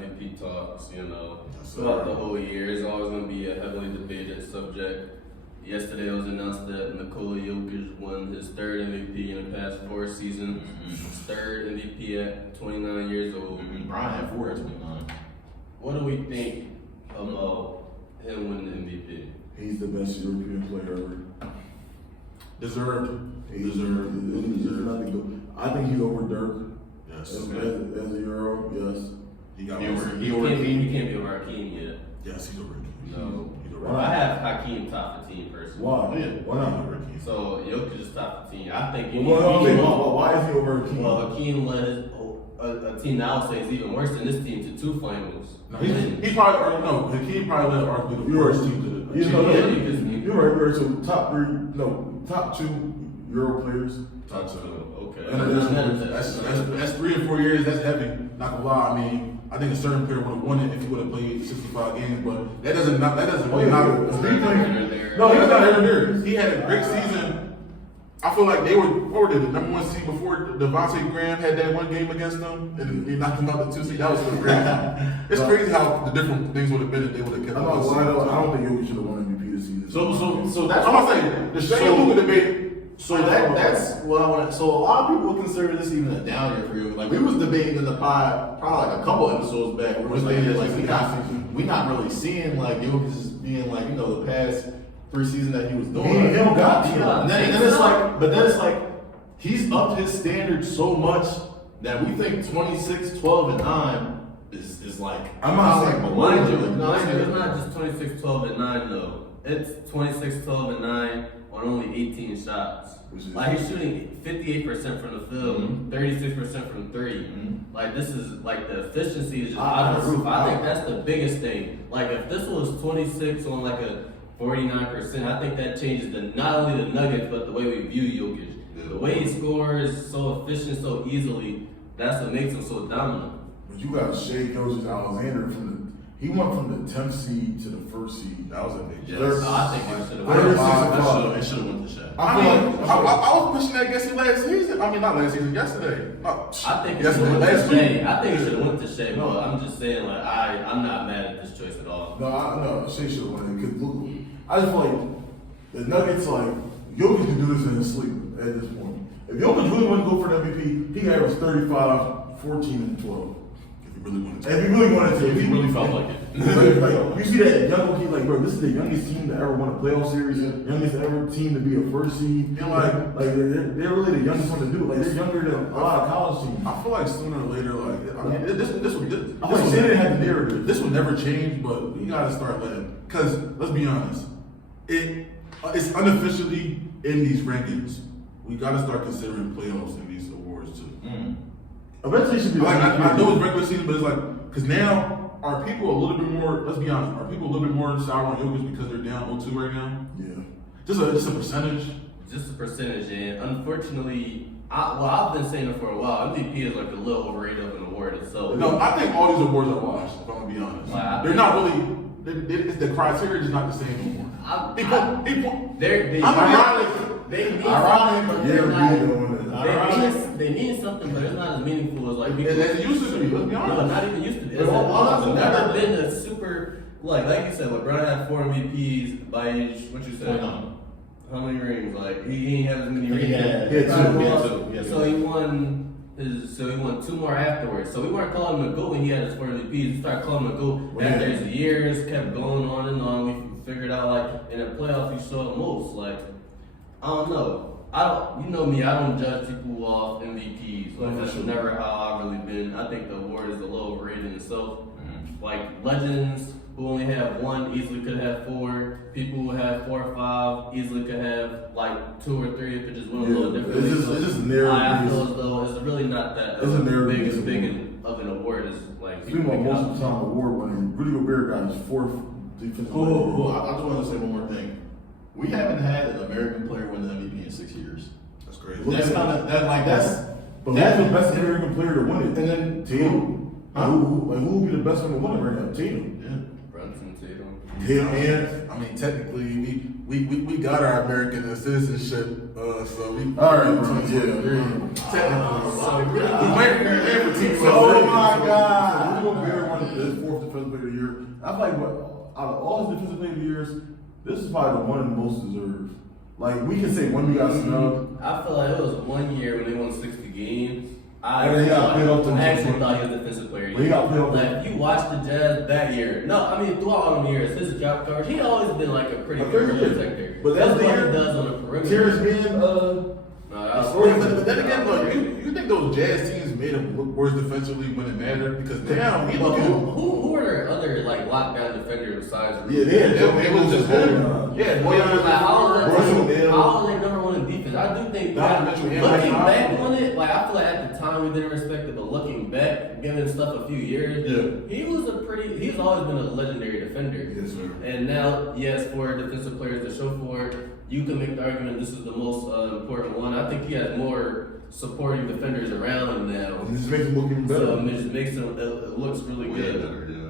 MVP talks, throughout the whole year. It's always going to be a heavily debated subject. Yesterday it was announced that Nikola Jokic won his third MVP in the past 4 seasons. His third MVP at 29 years old. Brian had 4 at 29. What do we think about him winning the MVP? He's the best European player ever. Deserved. I think he's over Dirk. Yes. As a Euro, yes. He got He over. can't be over Hakeem yet. Yes, he's over. No. He's over. Well, I have Hakeem top 15 personally. Why? Yeah. Why not? So Jokic is top 15. I think why is he over Hakeem? Well, Hakeem led a team that I would say is even worse than this team to 2 finals. No, he probably no. Hakeem probably led arguably the worst team to the. You're right. So top 2 Euro players. Top 2. Okay. And that's 3 or 4 years. That's heavy. Not gonna lie. I mean, I think a certain player would have won it if he would have played 65 games. But that doesn't really matter. No, he's not here there. He had a great season. I feel like they were the number 1 seed before Devontae Graham had that 1 game against them, and he knocked him out the 2 seed. That was really crazy. It's crazy how the different things would have been if they would have kept. I don't think Jokic should have won MVP this season. So that's what I'm saying. The Shane Luka debate. So that's what I want. So a lot of people consider this even a down year for you. Like we was debating in the pod probably like a couple episodes back. We was saying like we not really seeing like Jokic as being like the past 3 seasons that he was doing. He don't got and then it's like he's upped his standards so much that we think 26, 12, and 9 is like I'm not saying mind you, it's not just 26, 12, and 9 though. It's 26, 12, and 9 on only 18 shots. Like he's shooting 58% from the field, 36% from 3. Like this is like the efficiency is just out of the roof. I think that's the biggest thing. Like if this was 26 on like a 49%, I think that changes not only the Nuggets but the way we view Jokic. The way he scores so efficient, so easily, that's what makes him so dominant. But you got Shea Gilgeous-Alexander he went from the 10th seed to the 1st seed. That was a big jump. I think he should have. It should have went to Shaq. I was pushing that against him last season. I mean, not last season, yesterday. I think it should have went to Shea. I think it should have went to Shea, but I'm just saying, like, I'm not mad at this choice at all. No, Shea should have won it. Because I just feel like the Nuggets, like, Jokic can do this in his sleep at this point. If Jokic really wanted to go for the MVP, he could average 35, 14, and 12. If he really wanted to. If he really felt like it. Like, you see that young kid, like, bro, this is the youngest team to ever win a playoff series, youngest ever team to be a 1st seed. And they're really the youngest one to do it. Like, they're younger than a lot of college teams. I feel like sooner or later, like, I mean, this will never change, but we gotta start letting. Because let's be honest, it's unofficially in these rankings. We gotta start considering playoffs in these awards too. Eventually, it should be like I know it's regular season, but it's like because now are people a little bit more? Let's be honest, are people a little bit more sour on Jokic because they're down 0-2 right now? Yeah, just a percentage. Just a percentage, and unfortunately, I've been saying it for a while. MVP is like a little overrated of an award itself. No, I think all these awards are washed. If I'm gonna be honest, they're not really. The criteria is not the same anymore. They mean something, but it's not as meaningful as like as it used to be. Let's be honest. No, not even used to be. It's never been a super like you said. LeBron had 4 MVPs by age. What you said? How many rings? Like he didn't have as many rings. He had 2. So he won. So he won 2 more afterwards. So we weren't calling him a GOAT when he had his 4 MVPs. We started calling him a GOAT after his years kept going on and on. We figured out like in the playoffs he showed most. Like I don't know. You know me, I don't judge people off MVPs. Like that's never how I've really been. I think the award is a little overrated in itself. Like legends who only have 1 easily could have 4. People who have 4 or 5 easily could have like 2 or 3 if it just went a little different. It's just narrative. I feel as though it's really not that big of an award as like people think about most of the time award winning. Rudy Gobert got his 4th defensive. I just want to say one more thing. We haven't had an American player win the MVP in 6 years. That's crazy. That's kind of that's. But who's the best American player to win it? And then Tatum. Who would be the best one to win it right now? Tatum. Yeah. Brunson, Tatum. And I mean, technically, we got our American citizenship, so we. All right, technically, so we playing for teams. Oh my God! defensive player of the year. I feel like out of all his defensive player of the years, this is probably the one the most deserved. Like we can say when we got snubbed. I feel like it was 1 year when they won 60 games. I And then he got played off the actually thought he was defensive player. When he got played off the- Like if you watch the Jazz that year, no, I mean throughout all the years, his drop coverage, he always been like a pretty good rim protector. But that's what the he year- does on the perimeter. Terrence Mann, No, that story- was- But then again, look, you think those Jazz teams made him look worse defensively when it mattered? Because now he But look who are their other like lockdown defenders besides? yeah, they had it was just him. Yeah, boy, Like, how Russell are they Neal. number one in defense? I do think Donovan that, Mitchell, looking yeah. back on it, like I feel like at the time we didn't respect it, but looking back, giving stuff a few years, he was he's always been a legendary defender. Yes, sir. And now, yes, for defensive players to show for it, you can make the argument this is the most important one. I think he has more supporting defenders around him now. and this makes him look even better. So it just makes him, it looks really Way good. better, yeah.